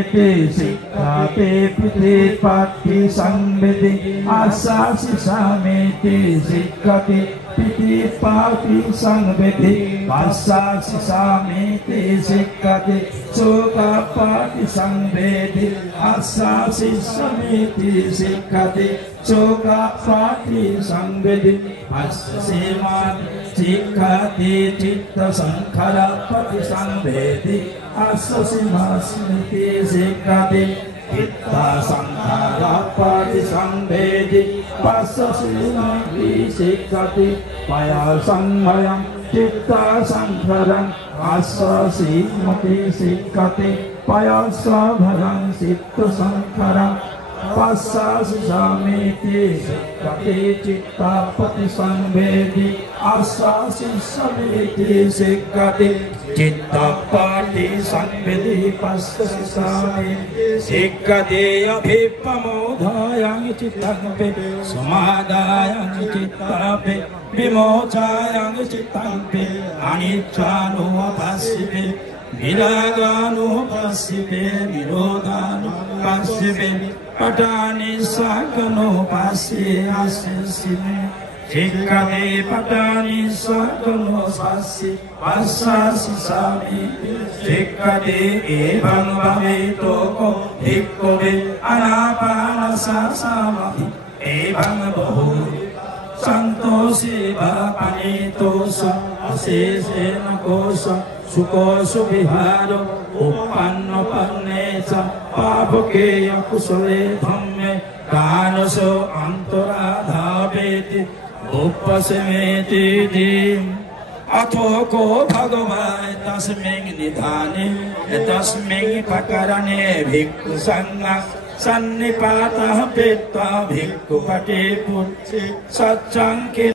Sikkate piti patti sangbedi asasi samiti sikkate piti patti sangbedi asasi samiti sikkate sukapati sangbedi asasi samiti sikkate sukapati sangbedi asasimat sikkate citta sankarapati sangbedi asasimasmiti sikkate citta sankarapati sangbedi passasimati sikkate paya sammayam citta sankaram assasimati sikkate paya sabharam citta sankaram passasimati sikkate citta pati sangbedi assasimati sikkate citta pati sangbedi passasimati sikkate abhipamodhayang cittampe samadhayang cittampe vimochayang cittampe anicchano passive viragano passive virodhano passive patani sakano passive asesime sikkate patani sakano passive passasi sami sikkate evam bhavetoko bhikkhave anapanasasamahi evam bahu santosi bhapanitosa asesena kosa sukosu viharo uppanno pannecha papakeya kusale dhamme kanaso antaradhaveti uppasemeti dim athoko bhagavai tasming nidhane tasming pakarane bhikkhu sangha sannipatah pitta bhikkhu pate pucce satchanki